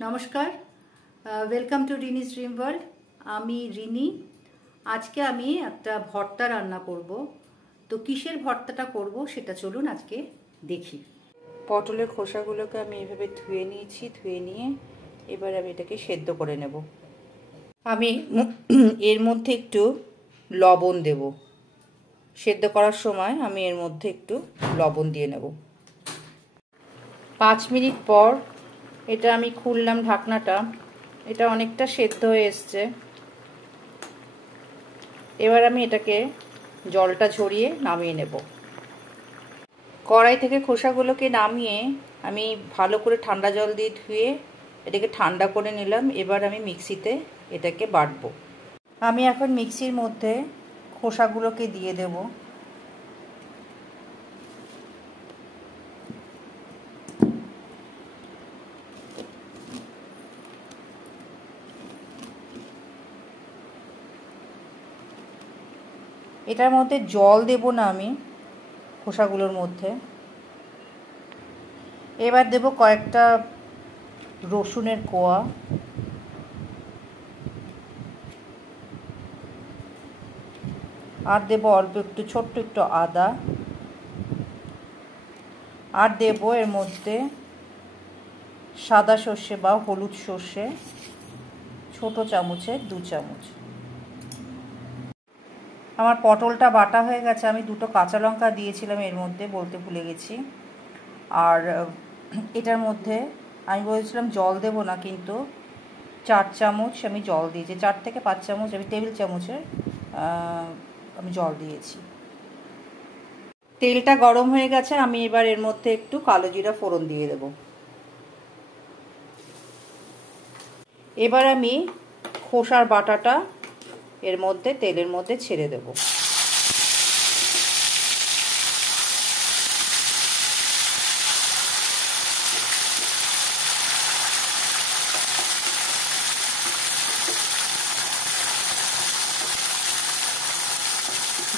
নমস্কার, welcome to Rini's dream world. আমি রিনি। আজকে আমি একটা ভর্তা রান্না করব। তো কিসের ভর্তাটা করব সেটা চলুন আজকে দেখি। পটলের খোসাগুলোকে আমি এভাবে ধুয়ে নিয়েছি। ধুয়ে নিয়ে এবার আমি এটাকে সেদ্ধ করে নেব। আমি এর মধ্যে একটু লবণ দেব। সেদ্ধ করার সময় আমি এর মধ্যে একটু লবণ দিয়ে নেব। 5 মিনিট পর এটা আমি খুললাম ঢাকনাটা। এটা অনেকটা সেদ্ধ হয়ে এসছে। এবার আমি এটাকে জলটা ঝরিয়ে নামিয়ে নেব। কড়াই থেকে খোসাগুলোকে নামিয়ে আমি ভালো করে ঠান্ডা জল দিয়ে ধুয়ে এটাকে ঠান্ডা করে নিলাম। এবার আমি মিক্সিতে এটাকে বাটবো। আমি এখন মিক্সির মধ্যে খোসাগুলোকে দিয়ে দেব। এটার মধ্যে জল দেব না আমি খোসাগুলোর মধ্যে। এবার দেব কয়েকটা রসুনের কোয়া, আর দেব অল্প একটু ছোট্ট একটু আদা, আর দেব এর মধ্যে সাদা সর্ষে বা হলুদ সর্ষে ছোট চামচের 2 চামচ। আমার পটলটা বাটা হয়ে গেছে। আমি 2টো কাঁচা লঙ্কা দিয়েছিলাম এর মধ্যে, বলতে ভুলে গেছি। আর এটার মধ্যে আমি বলেছিলাম জল দেব না, কিন্তু 4 চামচ আমি জল দিয়েছি। 4 থেকে 5 চামচ আমি টেবিল চামচের আমি জল দিয়েছি। তেলটা গরম হয়ে গেছে। আমি এবার এর মধ্যে একটু কালো জিরা ফোড়ন দিয়ে দেব। এবার আমি খোসার বাটাটা এর মধ্যে তেলের মধ্যে ছেড়ে দেব।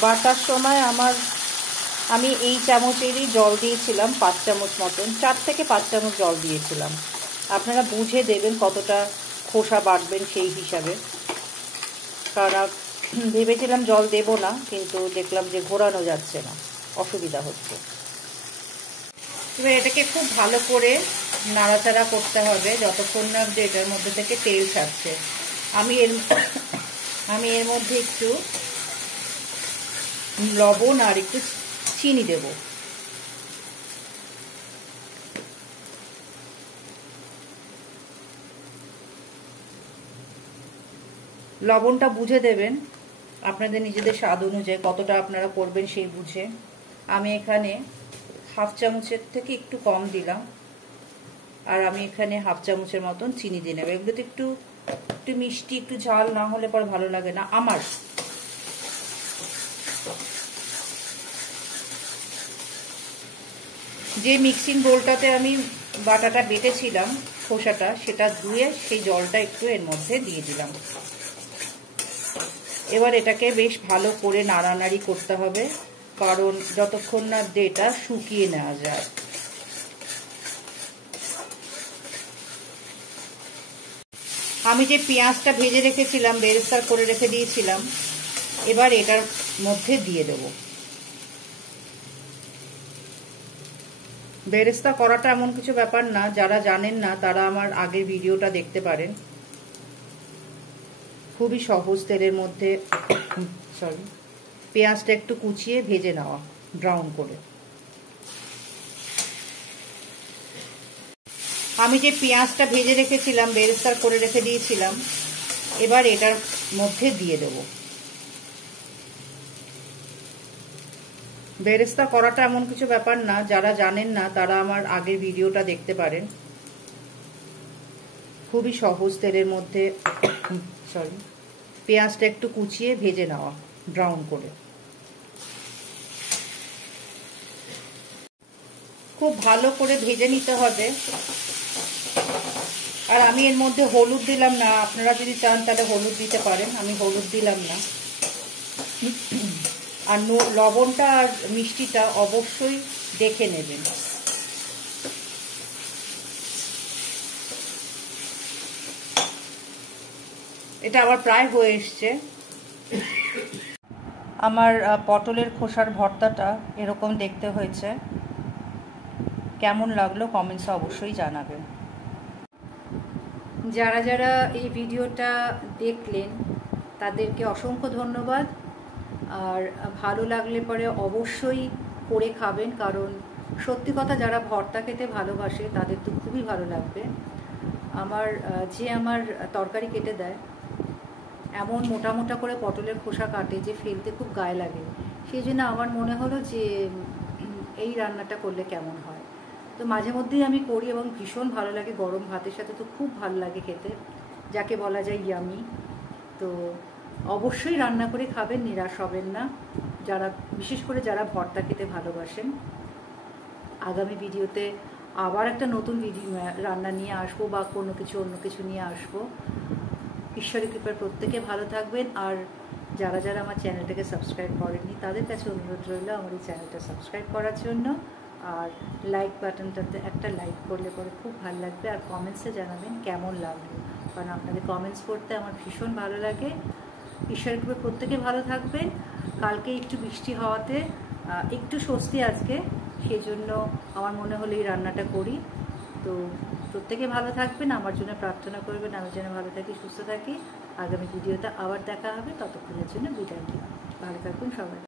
বাটার সময় আমি এই চামচেরই জল দিয়েছিলাম 5 চামচ মতন। 4 থেকে 5 চামচ জল দিয়েছিলাম। আপনারা বুঝে দেবেন কতটা খোসা বাটবেন সেই হিসাবে। কারণ ভেবেছিলাম জল দেব না, কিন্তু দেখলাম যে ঘোরানো যাচ্ছে না, অসুবিধা হচ্ছে। এবার এটাকে খুব ভালো করে নাড়াচাড়া করতে হবে যতক্ষণ না যে এটার মধ্যে থেকে তেল ছাড়ছে। আমি এর মধ্যে একটু লবণ আর একটু চিনি দেব। লবণটা বুঝে দেবেন আপনাদের নিজেদের স্বাদ অনুযায়ী, কতটা আপনারা করবেন সেই বুঝে। আমি এখানে 1/2 চামচের থেকে একটু কম দিলাম। আর আমি এখানে 1/2 চামচের মতন চিনি দিয়ে নেব। এগুলোতে একটু মিষ্টি, একটু ঝাল না হলে পর ভালো লাগে না আমার। যে মিক্সিং বোলটাতে আমি বাটাটা বেটেছিলাম খোসাটা, সেটা ধুয়ে সেই জলটা একটু এর মধ্যে দিয়ে দিলাম। এবার এটাকে বেশ ভালো করে নাড়ানাড়ি করতে হবে, কারণ যতক্ষণ না এটা শুকিয়ে নেওয়া যায়। আমি যে পেঁয়াজটা ভেজে রেখেছিলাম, বেরেস্তা করে রেখে দিয়েছিলাম, এবার এটার মধ্যে দিয়ে দেব। বেরেস্তা করাটা এমন কিছু ব্যাপার না, যারা জানেন না তারা আমার আগের ভিডিওটা দেখতে পারেন। খুবই সহজ। তেলের মধ্যে পেঁয়াজটা একটু কুচিয়ে ভেজে নেওয়া, ব্রাউন করে। আমি যে পেঁয়াজটা ভেজে রেখেছিলাম, বেরেস্তা করে রেখে দিয়েছিলাম, এবার এটার মধ্যে দিয়ে দেব। বেরেস্তা করাটা এমন কিছু ব্যাপার না, যারা জানেন না তারা আমার আগের ভিডিওটা দেখতে পারেন। খুবই সহজ। তেলের মধ্যে পেঁয়াজটা একটু কুচিয়ে ভেজে নেওয়া, ব্রাউন করে। খুব ভালো করে ভেজে নিতে হবে। আর আমি এর মধ্যে হলুদ দিলাম না। আপনারা যদি চান তাহলে হলুদ দিতে পারেন, আমি হলুদ দিলাম না। আর লবণটা আর মিষ্টিটা অবশ্যই দেখে নেবেন। এটা আবার প্রায় হয়ে এসছে। আমার পটলের খোসার ভর্তাটা এরকম দেখতে হয়েছে। কেমন লাগলো কমেন্টসে অবশ্যই জানাবেন। যারা যারা এই ভিডিওটা দেখলেন তাদেরকে অসংখ্য ধন্যবাদ। আর ভালো লাগলে পরে অবশ্যই করে খাবেন, কারণ সত্যি কথা যারা ভর্তা খেতে ভালোবাসে তাদের তো খুবই ভালো লাগবে। আমার তরকারি কেটে দেয়, এমন মোটা মোটা করে পটলের খোসা কাটে যে ফেলতে খুব গায়ে লাগে। সেই জন্য আমার মনে হলো যে এই রান্নাটা করলে কেমন হয়। তো মাঝে মধ্যেই আমি করি এবং ভীষণ ভালো লাগে, গরম ভাতের সাথে তো খুব ভালো লাগে খেতে, যাকে বলা যায় ইয়ামি। তো অবশ্যই রান্না করে খাবেন, নিরাশ হবেন না, বিশেষ করে যারা ভর্তা খেতে ভালোবাসেন। আগামী ভিডিওতে আবার একটা নতুন রান্না নিয়ে আসবো বা অন্য কিছু নিয়ে আসবো। ঈশ্বরের কৃপায় প্রত্যেকে ভালো থাকবেন। আর যারা যারা আমার চ্যানেলটাকে সাবস্ক্রাইব করেননি তাদের কাছে অনুরোধ রইল আমার এই চ্যানেলটা সাবস্ক্রাইব করার জন্য। আর লাইক বাটনটাতে একটা লাইক করলে পরে খুব ভালো লাগবে। আর কমেন্টসে জানাবেন কেমন লাগলো, কারণ আপনাদের কমেন্টস পড়তে আমার ভীষণ ভালো লাগে। ঈশ্বরের কৃপায় প্রত্যেকে ভালো থাকবেন। কালকে একটু বৃষ্টি হওয়াতে একটু স্বস্তি আজকে, সেই জন্য আমার মনে হলো এই রান্নাটা করি। তো প্রত্যেকে ভালো থাকবেন, আমার জন্য প্রার্থনা করবেন আমি যেন ভালো থাকি, সুস্থ থাকি। আগামী ভিডিওতে আবার দেখা হবে, ততক্ষণের জন্য বিদায় নিই। ভালো থাকবেন সবাই।